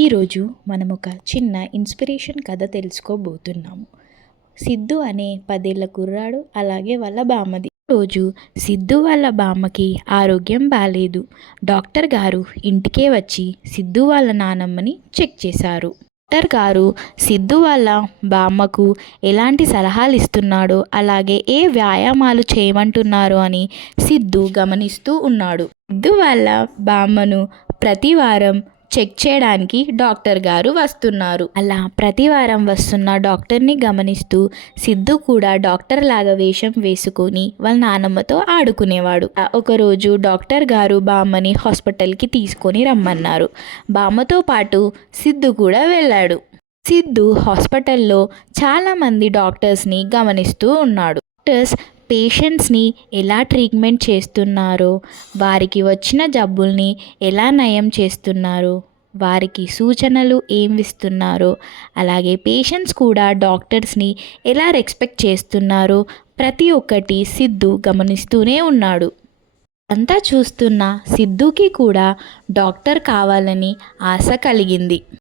ఈరోజు మనం ఒక చిన్న ఇన్స్పిరేషన్ కథ తెలుసుకోబోతున్నాము. సిద్ధు అనే 10 ఏళ్ల కుర్రాడు అలాగే వాళ్ళ బామ్మది. రోజు సిద్ధు వాళ్ళ బామ్మకి ఆరోగ్యం బాలేదు. డాక్టర్ గారు ఇంటికే వచ్చి సిద్ధు వాళ్ళ నానమ్మని చెక్ చేశారు. డాక్టర్ గారు సిద్ధు వాళ్ళ బామ్మకు ఎలాంటి సలహాలు ఇస్తున్నాడో అలాగే ఏ వ్యాయామాలు చేయమంటున్నారో అని సిద్ధు గమనిస్తూ ఉన్నాడు. సిద్ధు వాళ్ళ బామ్మను ప్రతి వారం చెక్ చేయడానికి డాక్టర్ గారు వస్తున్నారు. అలా ప్రతి వారం వస్తున్న డాక్టర్ని గమనిస్తూ సిద్ధు కూడా డాక్టర్ లాగా వేషం వేసుకొని వాళ్ళ నానమ్మతో ఆడుకునేవాడు. ఒకరోజు డాక్టర్ గారు బామ్మని హాస్పిటల్కి తీసుకొని రమ్మన్నారు. బామ్మతో పాటు సిద్ధు కూడా వెళ్ళాడు. సిద్ధు హాస్పిటల్లో చాలామంది డాక్టర్స్ని గమనిస్తూ ఉన్నాడు. డాక్టర్స్ పేషెంట్స్ని ఎలా ట్రీట్మెంట్ చేస్తున్నారో, వారికి వచ్చిన జబ్బుల్ని ఎలా నయం చేస్తున్నారో, వారికి సూచనలు ఏం ఇస్తున్నారో, అలాగే పేషెంట్స్ కూడా డాక్టర్స్ని ఎలా రెస్పెక్ట్ చేస్తున్నారో ప్రతి ఒక్కటి సిద్ధు గమనిస్తూనే ఉన్నాడు. అంతా చూస్తున్న సిద్ధుకి కూడా డాక్టర్ కావాలని ఆశ కలిగింది.